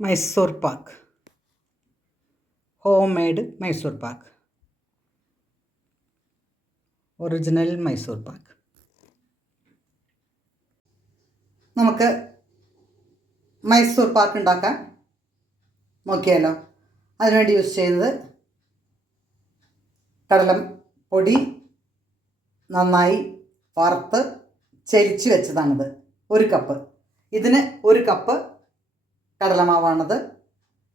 Mysore pak. Home made Mysore pak. Original Mysore pak. നമുക്ക് Mysore pack ഉണ്ടാക്കാൻ നോക്കിയാലോ. അതിനുവേണ്ടി യൂസ് ചെയ്യുന്നത് കടലം പൊടി നന്നായി വറുത്ത് ചരിച്ച് വെച്ചതാണിത്. ഒരു കപ്പ്. ഇതിന് ഒരു കപ്പ് കടലമാവാണത്.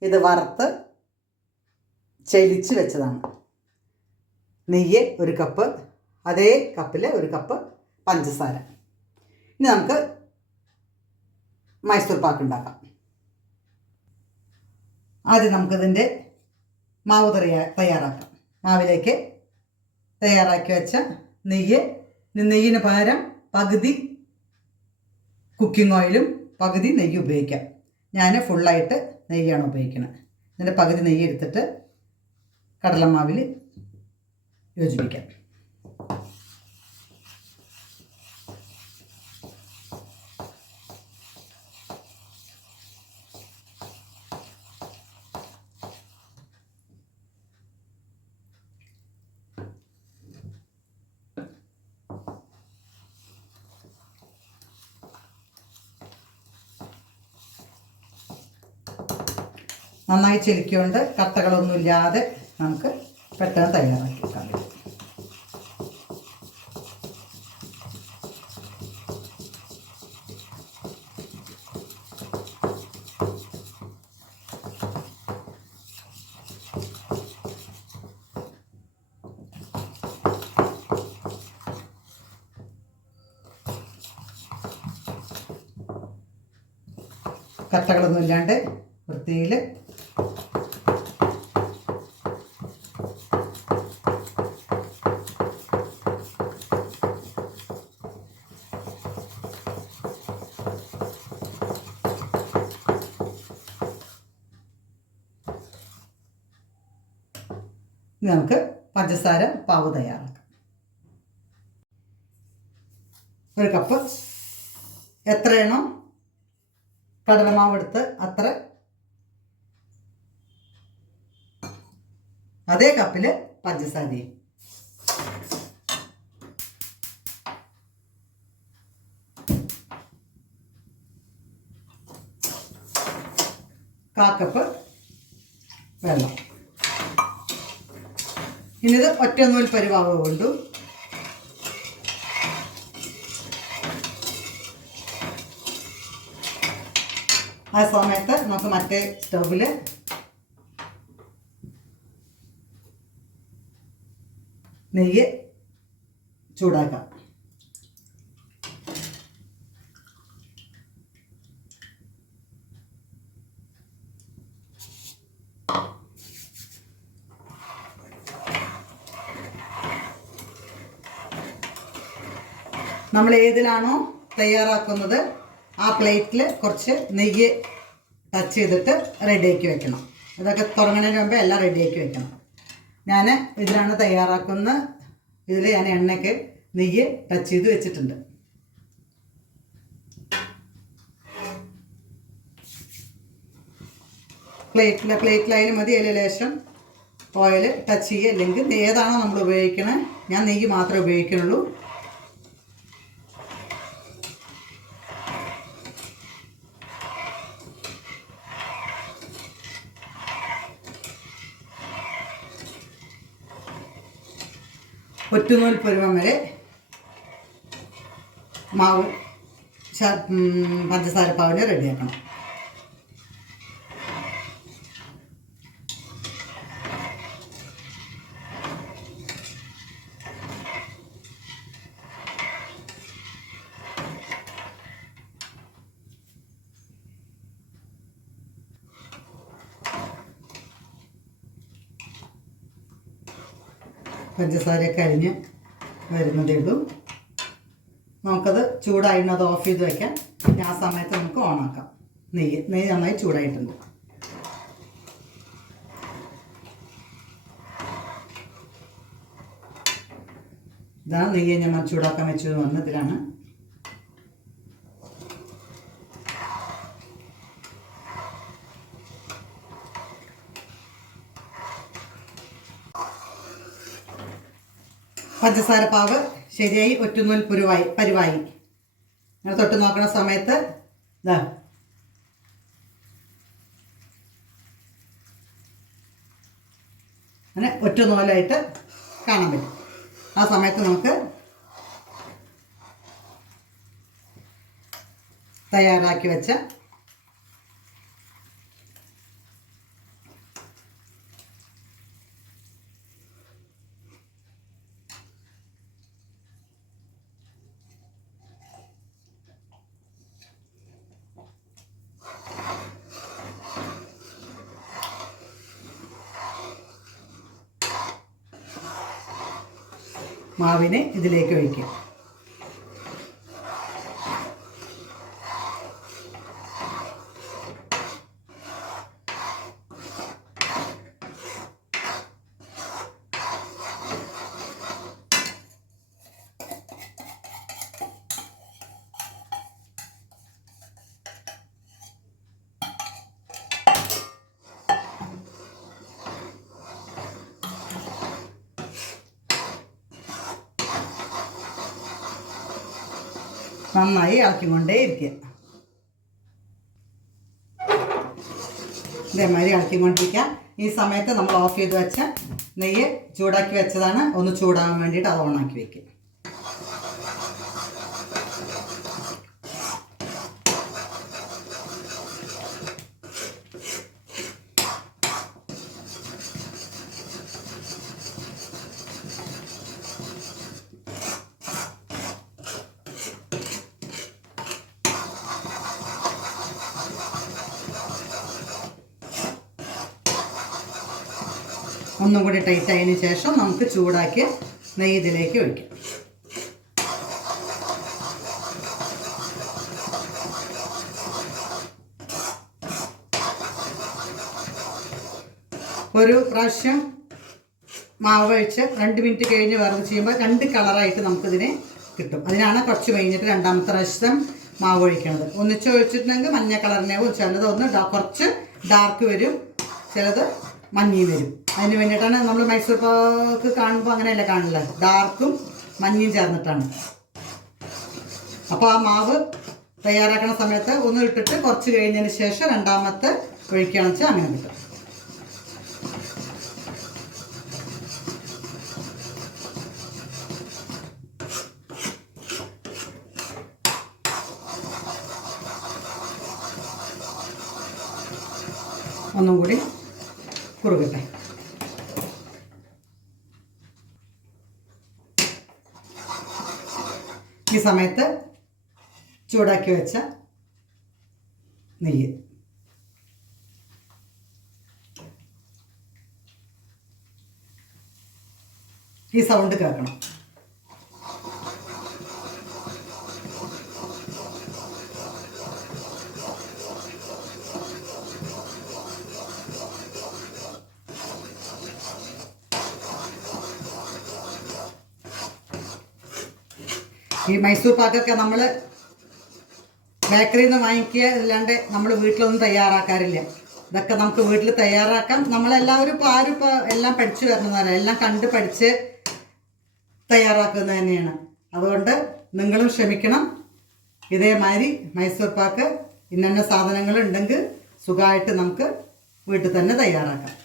ഇത് വറുത്ത് ചലിച്ച് വെച്ചതാണ്. നെയ്യ് ഒരു കപ്പ് അതേ കപ്പിൽ ഒരു കപ്പ് പഞ്ചസാര. ഇനി നമുക്ക് മൈസൂർ പാക്ക് ഉണ്ടാക്കാം. ആദ്യം നമുക്കിതിന്റെ മാവ് തയ്യാ തയ്യാറാക്കാം. മാവിലേക്ക് തയ്യാറാക്കി വെച്ച നെയ്യ് നെയ്യിന് പകരം പകുതി കുക്കിംഗ് ഓയിലും പകുതി നെയ്യ് ഉപയോഗിക്കാം. ഞാൻ ഫുള്ളായിട്ട് നെയ്യാണ് ഉപയോഗിക്കുന്നത് ഇതിന്റെ പകുതി നെയ്യ് എടുത്തിട്ട് കടലമാവിൽ യോജിപ്പിക്കാം. നന്നായി ചെലിക്കൊണ്ട് കട്ടകളൊന്നുമില്ലാതെ നമുക്ക് പെട്ടെന്ന് തയ്യാറാക്കി വെക്കാം പറ്റും കട്ടകളൊന്നും വൃത്തിയിൽ ഇനി നമുക്ക് പഞ്ചസാര പാവ് തയ്യാറാക്കാം. ഒരു കപ്പ് എത്രയാണോ കടലമാവ് എടുത്ത് അത്ര അതേ കപ്പിൽ പഞ്ചസാരയും കാക്കപ്പ് വെള്ളം. ഇനിത് ഒറ്റനൂൽ പരിവാവ് കൊണ്ടു. ആ സമയത്ത് നമുക്ക് മറ്റേ സ്റ്റൗവിൽ നെയ്യ് ചൂടാക്കാം. നമ്മൾ ഏതിലാണോ തയ്യാറാക്കുന്നത് ആ പ്ലേറ്റിൽ കുറച്ച് നെയ്യ് ടച്ച് ചെയ്തിട്ട് റെഡിയാക്കി വെക്കണം. ഇതൊക്കെ തുടങ്ങുന്നതിന് മുമ്പേ എല്ലാം റെഡിയാക്കി വെക്കണം. ഞാൻ ഇതിലാണ് തയ്യാറാക്കുന്ന ഇതിൽ ഞാൻ എണ്ണയ്ക്ക് നെയ്യ് ടച്ച് ചെയ്ത് വെച്ചിട്ടുണ്ട്. പ്ലേറ്റിൽ പ്ലേറ്റിലായാലും മതി. അതിൽ ലേശം ഓയിൽ ടച്ച് ചെയ്യുക. അല്ലെങ്കിൽ ഏതാണോ നമ്മൾ ഉപയോഗിക്കണേ ഞാൻ നെയ്യ് മാത്രമേ ഉപയോഗിക്കുന്നുള്ളൂ. ഒറ്റുനൂൽ പരുവം വരെ മാവ് പഞ്ചസാര പാവിന് റെഡിയാക്കണം പഞ്ചസാരയൊക്കെ അരിഞ്ഞ് വരുന്നതേ ഉള്ളൂ. നമുക്കത് ചൂടായി അത് ഓഫ് ചെയ്ത് വയ്ക്കാം ആ സമയത്ത് നമുക്ക് ഓണാക്കാം നെയ്യ് നെയ്യ് നന്നായി ചൂടായിട്ടുണ്ട്. ഇതാണ് നെയ്യ് ഞാൻ ചൂടാക്കാൻ വെച്ചത് വന്നതിലാണ്. പഞ്ചസാര പാവ് ശരിയായി ഒറ്റുനൂൽ പുരുവായി പരുവായി. അങ്ങനെ തൊട്ട് നോക്കണ സമയത്ത് അങ്ങനെ ഒറ്റ നൂലായിട്ട് കാണാൻ പറ്റും. ആ സമയത്ത് നമുക്ക് തയ്യാറാക്കി വെച്ച മാവിനെ ഇതിലേക്ക് ഒഴിക്കും. നന്നായി ഇളക്കിക്കൊണ്ടേ ഇരിക്കുക ഇതേമാതിരി ഇളക്കിക്കൊണ്ടിരിക്കുക ഈ സമയത്ത് നമ്മൾ ഓഫ് ചെയ്ത് വെച്ച നെയ്യ് ചൂടാക്കി വെച്ചതാണ്. ഒന്ന് ചൂടാകാൻ വേണ്ടിയിട്ട് അത് ഓണാക്കി വെക്കുക ഒന്നും കൂടി ടൈറ്റ് ആയതിനു ശേഷം നമുക്ക് ചൂടാക്കി നെയ്യ് ഇതിലേക്ക് ഒഴിക്കാം. ഒരു പ്രാവശ്യം മാവ് ഒഴിച്ച് രണ്ട് മിനിറ്റ് കഴിഞ്ഞ് വറവ് ചെയ്യുമ്പോൾ രണ്ട് കളറായിട്ട് നമുക്കിതിനെ കിട്ടും. അതിനാണ് കുറച്ച് കഴിഞ്ഞിട്ട് രണ്ടാമത്തെ പ്രാവശ്യം മാവ് ഒഴിക്കണത് ഒന്നിച്ച് ഒഴിച്ചിട്ടുണ്ടെങ്കിൽ മഞ്ഞ കളറിനാവും. ചിലത് ഒന്ന് കുറച്ച് ഡാർക്ക് വരും. ചിലത് മഞ്ഞയും വരും. അതിന് വേണ്ടിയിട്ടാണ് നമ്മൾ മൈസൂർ പാക്ക് കാണുമ്പോൾ അങ്ങനെയല്ല കാണില്ല ഡാർക്കും മഞ്ഞയും ചേർന്നിട്ടാണ്. അപ്പോൾ ആ മാവ് തയ്യാറാക്കുന്ന സമയത്ത് ഒന്ന് ഇട്ടിട്ട് കുറച്ച് കഴിഞ്ഞതിന് ശേഷം രണ്ടാമത്തെ ഒഴിക്കുകയാണെന്ന് വെച്ചാൽ അങ്ങനെ കിട്ടും ഒന്നും കൂടി കുറുകട്ടെ ഈ സമയത്ത് ചൂടാക്കി വെച്ച നെയ്യ്. ഈ സൗണ്ട് കേൾക്കണം. ഈ മൈസൂർ പാക്കൊക്കെ നമ്മൾ ബേക്കറിയിൽ നിന്ന് വാങ്ങിക്കുക അല്ലാണ്ട് നമ്മൾ വീട്ടിലൊന്നും തയ്യാറാക്കാറില്ല. ഇതൊക്കെ നമുക്ക് വീട്ടിൽ തയ്യാറാക്കാം. നമ്മളെല്ലാവരും ഇപ്പോൾ ആരും ഇപ്പോൾ എല്ലാം പഠിച്ചു വരുന്നതല്ല എല്ലാം കണ്ട് പഠിച്ച് തയ്യാറാക്കുന്നത് തന്നെയാണ്. അതുകൊണ്ട് നിങ്ങളും ക്ഷമിക്കണം. ഇതേമാതിരി മൈസൂർ പാക്ക് ഇന്ന സാധനങ്ങൾ ഉണ്ടെങ്കിൽ സുഖമായിട്ട് നമുക്ക് വീട്ടിൽ തന്നെ തയ്യാറാക്കാം.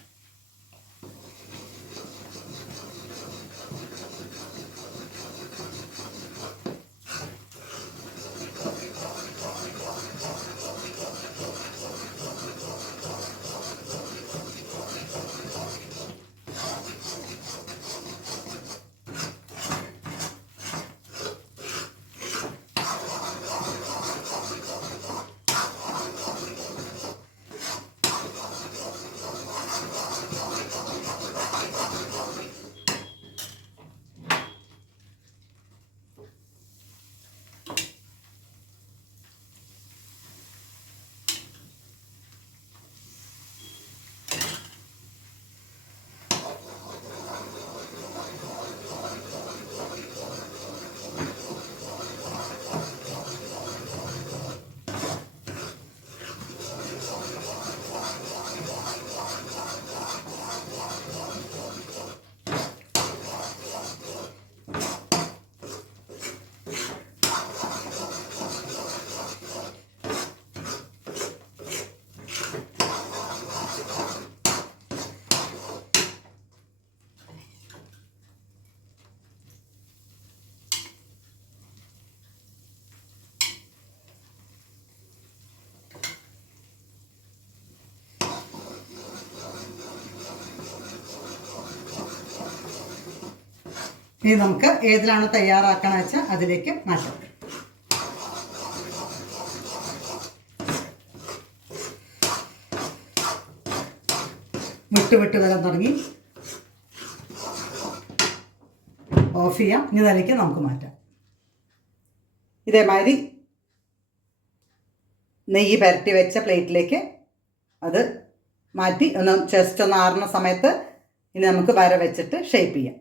ഇനി നമുക്ക് ഏതിലാണ് തയ്യാറാക്കണ വെച്ചാൽ അതിലേക്ക് മാറ്റാം. വിട്ട് വിട്ട് വരാൻ തുടങ്ങി. ഓഫ് ചെയ്യാം. ഇനി ഇതിലേക്ക് നമുക്ക് മാറ്റാം. ഇതേമാതിരി നെയ്യ് പുരട്ടി വെച്ച പ്ലേറ്റിലേക്ക് അത് മാറ്റി ഒന്ന് ചെസ്റ്റ് ഒന്ന് ആറുന്ന സമയത്ത് ഇനി നമുക്ക് വര വെച്ചിട്ട് ഷേപ്പ് ചെയ്യാം.